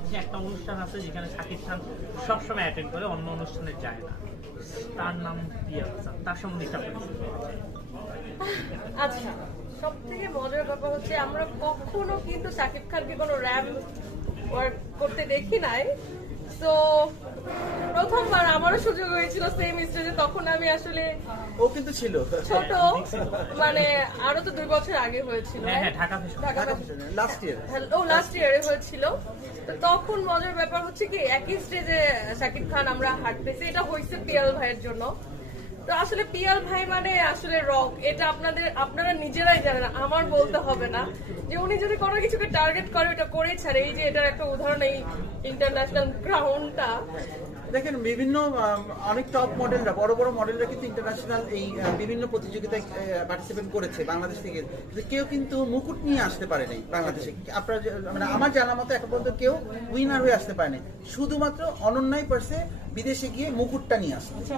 বাংলাদেশে একটা অনুষ্ঠান আছে যেখানে শাকিব খান সবসময় অ্যাটেন্ড করে, অন্য অনুষ্ঠানে যায় না, তার নাম পিয়াল হাসান। তার সম্বন্ধে একটা পরিচিত। আচ্ছা, সব থেকে মজার ব্যাপার হচ্ছে আমরা কখনো কিন্তু শাকিব খানকে কোনো র্যাম ওয়ার্ক করতে দেখি নাই। তো প্রথমবার আমারও সুযোগ হয়েছিল সেম স্টেজে, তখন আমি আসলে ও কিন্তু ছিল ছোট, মানে আরো তো 2 বছর আগে হয়েছিল। হ্যাঁ হ্যাঁ, Dhaka fashion. Dhaka last year. ও লাস্ট ইয়ারে হয়েছিল। তো তখন মজার ব্যাপার হচ্ছে কি একই স্টেজে শাকিব খান আমরা হাঁটতেছি, এটা হয়েছে পিয়াল ভাইয়ের জন্য। তো আসলে পিয়াল ভাই মানে আসলে রক, এটা আপনারা নিজেরাই জানেন, আমার বলতে হবে না যে উনি যদি কোনো কিছুকে টার্গেট করে ওটা করেই ছাড়ে। এই যে এটার একটা উদাহরণ, এই ইন্টারন্যাশনাল গ্রাউন্ডটা দেখেন বিভিন্ন অনেক টপ মডেলরা, বড় বড় মডেলরা কিন্তু ইন্টারন্যাশনাল এই বিভিন্ন প্রতিযোগিতায় পার্টিসিপেট করেছে বাংলাদেশ থেকে, কেউ কিন্তু মুকুট নিয়ে আসতে পারে নাই বাংলাদেশে। আপনারা মানে আমার জানা মতো এখন পর্যন্ত কেউ উইনার হয়ে আসতে পারে নাই, শুধুমাত্র অনন্যাই পারছে বিদেশে গিয়ে মুকুটটা নিয়ে আসছে।